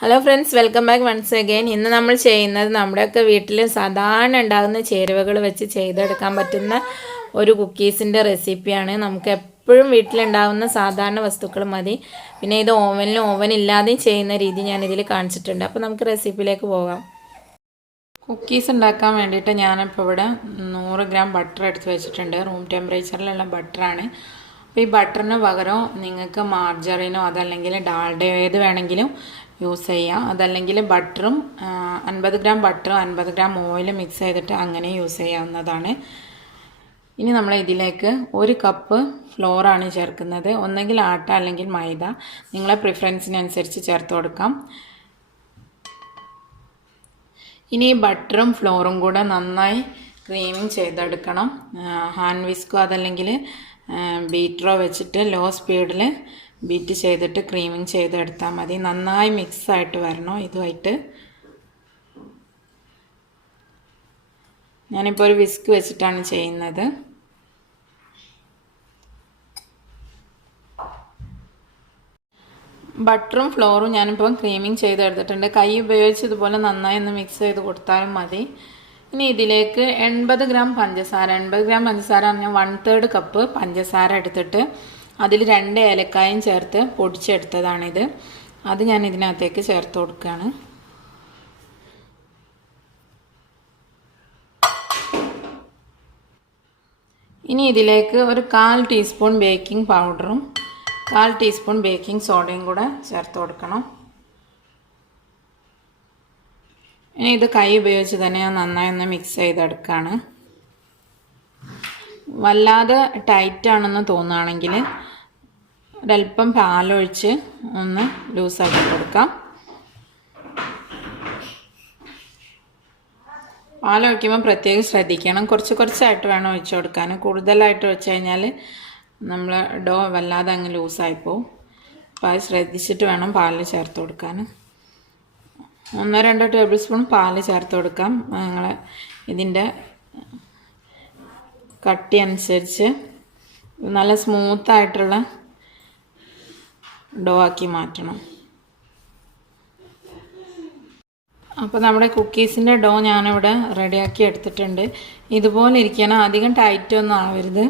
Hello friends, welcome back once again. ഇന്ന് നമ്മൾ ചെയ്യുന്നത് നമ്മുടെയൊക്കെ വീട്ടിൽ സാധാരണ ഉണ്ടാകുന്ന ചേരുവകൾ വെച്ച് ചെയ്തെടുക്കാൻ പറ്റുന്ന ഒരു കുക്കീസിൻ്റെ റെസിപ്പിയാണ്. നമുക്ക് എപ്പോഴും വീട്ടിലുണ്ടാകുന്ന സാധാരണ വസ്തുക്കൾ മതി. പിന്നെ ഇത് ഓവൻ ഇല്ലാതെയും ചെയ്യുന്ന രീതി ഞാനിതിൽ കാണിച്ചിട്ടുണ്ട്. അപ്പോൾ നമുക്ക് റെസിപ്പിയിലേക്ക് പോകാം. കുക്കീസ് ഉണ്ടാക്കാൻ വേണ്ടിയിട്ട് ഞാനിപ്പോൾ ഇവിടെ 100 ഗ്രാം ബട്ടർ എടുത്ത് വെച്ചിട്ടുണ്ട്. റൂം ടെമ്പറേച്ചറിലുള്ള ബട്ടറാണ്. അപ്പോൾ ഈ ബട്ടറിന് പകരം നിങ്ങൾക്ക് മാർജറിനോ അതല്ലെങ്കിൽ ഡാൽഡയോ ഏത് വേണമെങ്കിലും യൂസ് ചെയ്യാം. അതല്ലെങ്കിൽ ബട്ടറും 50 ഗ്രാം ബട്ടറും 50 ഗ്രാം ഓയിലും മിക്സ് ചെയ്തിട്ട് അങ്ങനെ യൂസ് ചെയ്യാവുന്നതാണ്. ഇനി നമ്മൾ ഇതിലേക്ക് 1 കപ്പ് ഫ്ലോറാണ് ചേർക്കുന്നത്. ഒന്നെങ്കിൽ ആട്ട അല്ലെങ്കിൽ മൈദ, നിങ്ങളെ പ്രിഫറൻസിനനുസരിച്ച് ചേർത്ത് കൊടുക്കാം. ഇനി ബട്ടറും ഫ്ലോറും കൂടെ നന്നായി ക്രീമിങ് ചെയ്തെടുക്കണം. ഹാൻഡ് വിസ്കോ അതല്ലെങ്കിൽ ബീറ്ററോ വെച്ചിട്ട് ലോ സ്പീഡിൽ ബീറ്റ് ചെയ്തിട്ട് ക്രീമിങ് ചെയ്തെടുത്താൽ മതി. നന്നായി മിക്സ് ആയിട്ട് വരണം ഇതുമായിട്ട്. ഞാനിപ്പോൾ ഒരു വിസ്ക് വെച്ചിട്ടാണ് ചെയ്യുന്നത്. ബട്ടറും ഫ്ലോറും ഞാനിപ്പോൾ ക്രീമിങ് ചെയ്തെടുത്തിട്ടുണ്ട്. കൈ ഉപയോഗിച്ച് ഇതുപോലെ നന്നായി ഒന്ന് മിക്സ് ചെയ്ത് കൊടുത്താലും മതി. ഇനി ഇതിലേക്ക് 80 ഗ്രാം പഞ്ചസാര, 80 ഗ്രാം പഞ്ചസാര പറഞ്ഞാൽ 1/3 കപ്പ് പഞ്ചസാര എടുത്തിട്ട് അതിൽ 2 ഏലക്കായും ചേർത്ത് പൊടിച്ചെടുത്തതാണിത്. അത് ഞാൻ ഇതിനകത്തേക്ക് ചേർത്ത് കൊടുക്കുകയാണ്. ഇനി ഇതിലേക്ക് ഒരു 1/4 ടീസ്പൂൺ ബേക്കിംഗ് പൗഡറും 1/4 ടീസ്പൂൺ ബേക്കിംഗ് സോഡയും കൂടെ ചേർത്ത് കൊടുക്കണം. ഇനി ഇത് കൈ ഉപയോഗിച്ച് തന്നെ ഞാൻ നന്നായി ഒന്ന് മിക്സ് ചെയ്തെടുക്കുകയാണ്. വല്ലാതെ ടൈറ്റാണെന്ന് തോന്നുകയാണെങ്കിൽ ഒരല്പം പാലൊഴിച്ച് ഒന്ന് ലൂസാക്കി കൊടുക്കാം. പാലൊഴിക്കുമ്പോൾ പ്രത്യേകം ശ്രദ്ധിക്കണം. കുറച്ചായിട്ട് വേണം ഒഴിച്ചു കൊടുക്കാൻ. കൂടുതലായിട്ട് ഒഴിച്ചു കഴിഞ്ഞാൽ നമ്മൾ ഡോ വല്ലാതെ അങ്ങ് ലൂസായിപ്പോവും. അപ്പോൾ അത് ശ്രദ്ധിച്ചിട്ട് വേണം പാലിൽ ചേർത്ത് കൊടുക്കാൻ. 1-2 ടേബിൾ സ്പൂൺ പാൽ ചേർത്ത് കൊടുക്കാം. നിങ്ങൾ ഇതിൻ്റെ കട്ടി അനുസരിച്ച് നല്ല സ്മൂത്തായിട്ടുള്ള ഡോ ആക്കി മാറ്റണം. അപ്പോൾ നമ്മുടെ കുക്കീസിൻ്റെ ഡോ ഞാനിവിടെ റെഡിയാക്കി എടുത്തിട്ടുണ്ട്. ഇതുപോലെ ഇരിക്കണം, അധികം ടൈറ്റൊന്നും ആവരുത്.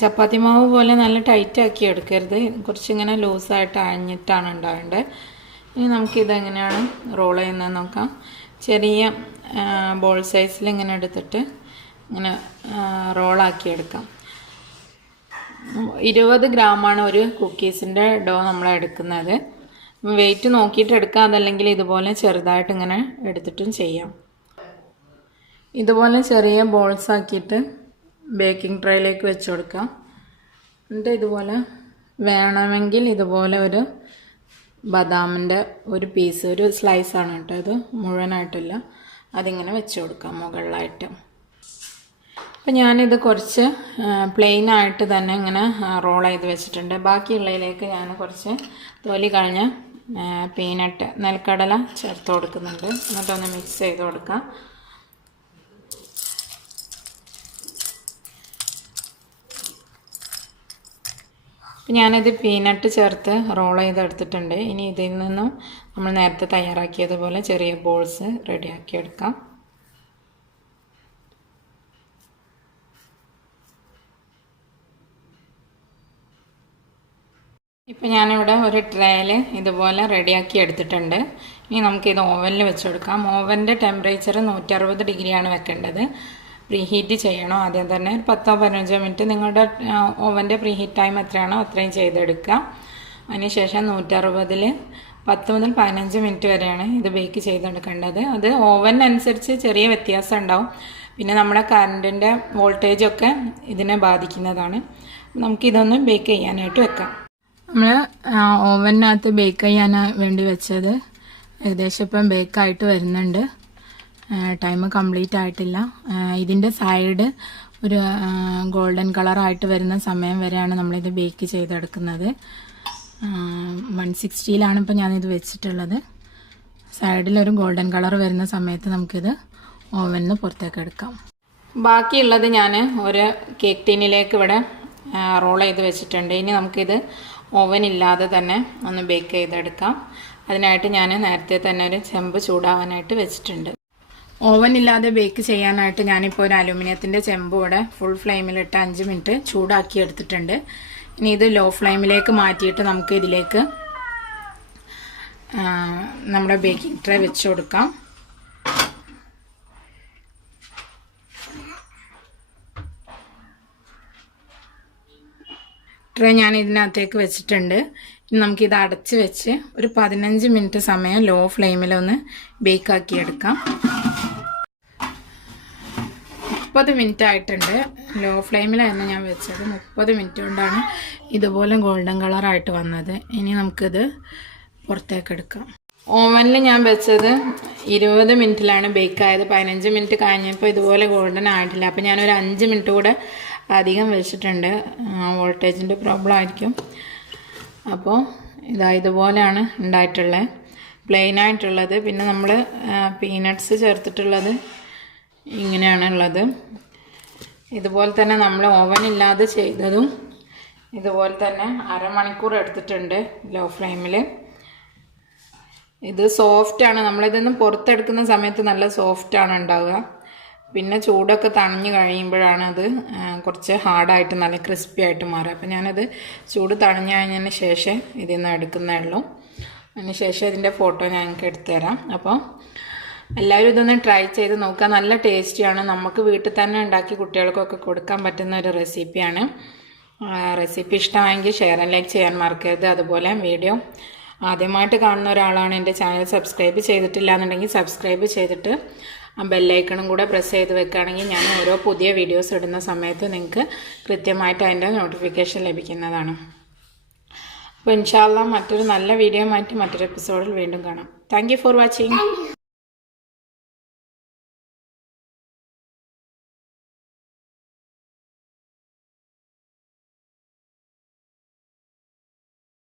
ചപ്പാത്തി മാവ് പോലെ നല്ല ടൈറ്റാക്കി എടുക്കരുത്. കുറച്ചിങ്ങനെ ലൂസായിട്ട് അഴിഞ്ഞിട്ടാണ് ഉണ്ടാവേണ്ടത്. ഇനി നമുക്കിതെങ്ങനെയാണ് റോൾ ചെയ്യുന്നത് നോക്കാം. ചെറിയ ബോൾ സൈസിൽ ഇങ്ങനെ എടുത്തിട്ട് ഇങ്ങനെ റോളാക്കി എടുക്കാം. 20 ഗ്രാമാണ് ഒരു കുക്കീസിൻ്റെ ഡോ നമ്മൾ എടുക്കുന്നത്. വെയിറ്റ് നോക്കിയിട്ട് എടുക്കാം. അതല്ലെങ്കിൽ ഇതുപോലെ ചെറുതായിട്ട് ഇങ്ങനെ എടുത്തിട്ടും ചെയ്യാം. ഇതുപോലെ ചെറിയ ബോൾസ് ആക്കിയിട്ട് ബേക്കിംഗ് ട്രേയിലേക്ക് വെച്ച് കൊടുക്കാം. എന്നിട്ട് ഇതുപോലെ വേണമെങ്കിൽ ഇതുപോലെ ഒരു ബദാമിൻ്റെ ഒരു പീസ്, ഒരു സ്ലൈസാണ് കേട്ടോ, ഇത് മുഴുവനായിട്ടില്ല, അതിങ്ങനെ വെച്ച് കൊടുക്കാം മുകളിലായിട്ട്. അപ്പം ഞാനിത് കുറച്ച് പ്ലെയിനായിട്ട് തന്നെ ഇങ്ങനെ റോൾ ചെയ്ത് വെച്ചിട്ടുണ്ട്. ബാക്കിയുള്ളതിലേക്ക് ഞാൻ കുറച്ച് തൊലി കളഞ്ഞ പീനട്ട്, നെൽക്കടല ചേർത്ത് കൊടുക്കുന്നുണ്ട്. എന്നിട്ടൊന്ന് മിക്സ് ചെയ്ത് കൊടുക്കാം. ഞാനിത് പീനട്ട് ചേർത്ത് റോൾ ചെയ്തെടുത്തിട്ടുണ്ട്. ഇനി ഇതിൽ നിന്നും നമ്മൾ നേരത്തെ തയ്യാറാക്കിയതുപോലെ ചെറിയ ബോൾസ് റെഡിയാക്കി എടുക്കാം. ഇപ്പം ഞാനിവിടെ ഒരു ട്രേയിൽ ഇതുപോലെ റെഡിയാക്കി എടുത്തിട്ടുണ്ട്. ഇനി നമുക്കിത് ഓവനിൽ വെച്ചെടുക്കാം. ഓവൻ്റെ ടെമ്പറേച്ചർ 160 ഡിഗ്രിയാണ് വെക്കേണ്ടത്. പ്രീഹീറ്റ് ചെയ്യണം. ആദ്യം തന്നെ ഒരു 10-15 മിനിറ്റ് നിങ്ങളുടെ ഓവൻ്റെ പ്രീഹീറ്റ് ടൈം എത്രയാണോ അത്രയും ചെയ്തെടുക്കുക. അതിനുശേഷം 160-ൽ 10 മുതൽ 15 മിനിറ്റ് വരെയാണ് ഇത് ബേക്ക് ചെയ്തെടുക്കേണ്ടത്. അത് ഓവനനുസരിച്ച് ചെറിയ വ്യത്യാസം ഉണ്ടാവും. പിന്നെ നമ്മുടെ കറണ്ടിൻ്റെ വോൾട്ടേജൊക്കെ ഇതിനെ ബാധിക്കുന്നതാണ്. നമുക്കിതൊന്ന് ബേക്ക് ചെയ്യാനായിട്ട് വെക്കാം. നമ്മൾ ഓവനകത്ത് ബേക്ക് ചെയ്യാൻ വേണ്ടി വെച്ചത് ഏകദേശം ഇപ്പം ബേക്കായിട്ട് വരുന്നുണ്ട്. ടൈം കംപ്ലീറ്റ് ആയിട്ടില്ല. ഇതിൻ്റെ സൈഡ് ഒരു ഗോൾഡൻ കളറായിട്ട് വരുന്ന സമയം വരെയാണ് നമ്മളിത് ബേക്ക് ചെയ്തെടുക്കുന്നത്. 160-ലാണ് ഇപ്പോൾ ഞാനിത് വെച്ചിട്ടുള്ളത്. സൈഡിലൊരു ഗോൾഡൻ കളർ വരുന്ന സമയത്ത് നമുക്കിത് ഓവനിൽ നിന്ന് പുറത്തേക്ക് എടുക്കാം. ബാക്കിയുള്ളത് ഞാൻ ഒരു കേക്ക് ടീനിലേക്ക് ഇവിടെ റോൾ ചെയ്ത് വെച്ചിട്ടുണ്ട്. ഇനി നമുക്കിത് ഓവൻ ഇല്ലാതെ തന്നെ ഒന്ന് ബേക്ക് ചെയ്തെടുക്കാം. അതിനായിട്ട് ഞാൻ നേരത്തെ തന്നെ ഒരു ചെമ്പ് ചൂടാവാനായിട്ട് വെച്ചിട്ടുണ്ട്. ഓവൻ ഇല്ലാതെ ബേക്ക് ചെയ്യാനായിട്ട് ഞാനിപ്പോൾ ഒരു അലുമിനിയത്തിൻ്റെ ചെമ്പ് ഇവിടെ ഫുൾ ഫ്ലെയിമിലിട്ട് 5 മിനിറ്റ് ചൂടാക്കി എടുത്തിട്ടുണ്ട്. ഇനി ഇത് ലോ ഫ്ലെയിമിലേക്ക് മാറ്റിയിട്ട് നമുക്ക് ഇതിലേക്ക് നമ്മുടെ ബേക്കിംഗ് ട്രേ വെച്ച് കൊടുക്കാം. ട്രേ ഞാൻ ഇതിനകത്തേക്ക് വെച്ചിട്ടുണ്ട്. ഇനി നമുക്കിത് അടച്ച് വെച്ച് ഒരു 15 മിനിറ്റ് സമയം ലോ ഫ്ലെയിമിലൊന്ന് ബേക്കാക്കി എടുക്കാം. 30 മിനിറ്റ് ആയിട്ടുണ്ട്. ലോ ഫ്ലെയിമിലായിരുന്നു ഞാൻ വെച്ചത്. 30 മിനിറ്റ് കൊണ്ടാണ് ഇതുപോലെ ഗോൾഡൻ കളറായിട്ട് വന്നത്. ഇനി നമുക്കിത് പുറത്തേക്ക് എടുക്കാം. ഓവനിൽ ഞാൻ വെച്ചത് 20 മിനിറ്റിലാണ് ബേക്കായത്. 15 മിനിറ്റ് കഴിഞ്ഞപ്പോൾ ഇതുപോലെ ഗോൾഡൻ ആയിട്ടില്ല. അപ്പോൾ ഞാനൊരു 5 മിനിറ്റ് കൂടെ അധികം വെച്ചിട്ടുണ്ട്. വോൾട്ടേജിൻ്റെ പ്രോബ്ലം ആയിരിക്കും. അപ്പോൾ ഇതുപോലെയാണ് ഉണ്ടായിട്ടുള്ളത്, പ്ലെയിനായിട്ടുള്ളത്. പിന്നെ നമ്മൾ പീനട്ട്സ് ചേർത്തിട്ടുള്ളത് ഇങ്ങനെയാണുള്ളത്. ഇതുപോലെ തന്നെ നമ്മൾ ഓവനില്ലാതെ ചെയ്തതും ഇതുപോലെ തന്നെ അരമണിക്കൂർ എടുത്തിട്ടുണ്ട് ലോ ഫ്ലെയിമിൽ. ഇത് സോഫ്റ്റാണ്. നമ്മളിതൊന്നും പുറത്തെടുക്കുന്ന സമയത്ത് നല്ല സോഫ്റ്റാണ് ഉണ്ടാവുക. പിന്നെ ചൂടൊക്കെ തണിഞ്ഞ് കഴിയുമ്പോഴാണ് അത് കുറച്ച് ഹാർഡായിട്ട് നല്ല ക്രിസ്പി ആയിട്ട് മാറുക. അപ്പോൾ ഞാനത് ചൂട് തണിഞ്ഞ് കഴിഞ്ഞതിന് ശേഷം ഇതിൽ നിന്ന് എടുക്കുന്നേ ഉള്ളൂ. അതിന് ശേഷം ഇതിൻ്റെ ഫോട്ടോ ഞങ്ങൾക്ക് എടുത്തു തരാം. അപ്പോൾ എല്ലാവരും ഇതൊന്ന് ട്രൈ ചെയ്ത് നോക്കുക. നല്ല ടേസ്റ്റിയാണ്. നമുക്ക് വീട്ടിൽ തന്നെ ഉണ്ടാക്കി കുട്ടികൾക്കൊക്കെ കൊടുക്കാൻ പറ്റുന്ന ഒരു റെസിപ്പിയാണ്. റെസിപ്പി ഇഷ്ടമായെങ്കിൽ ഷെയർ ആൻഡ് ലൈക്ക് ചെയ്യാൻ മറക്കരുത്. അതുപോലെ വീഡിയോ ആദ്യമായിട്ട് കാണുന്ന ഒരാളാണ് എൻ്റെ ചാനൽ സബ്സ്ക്രൈബ് ചെയ്തിട്ടില്ല എന്നുണ്ടെങ്കിൽ സബ്സ്ക്രൈബ് ചെയ്തിട്ട് ആ ബെല്ലൈക്കണും കൂടെ പ്രസ് ചെയ്ത് വെക്കുകയാണെങ്കിൽ ഞാൻ ഓരോ പുതിയ വീഡിയോസ് ഇടുന്ന സമയത്ത് നിങ്ങൾക്ക് കൃത്യമായിട്ട് അതിൻ്റെ നോട്ടിഫിക്കേഷൻ ലഭിക്കുന്നതാണ്. അപ്പോൾ ഇൻഷാ അല്ലാഹ് മറ്റൊരു നല്ല വീഡിയോ ആയിട്ട് മറ്റൊരു എപ്പിസോഡിൽ വീണ്ടും കാണാം. Thank you for watching.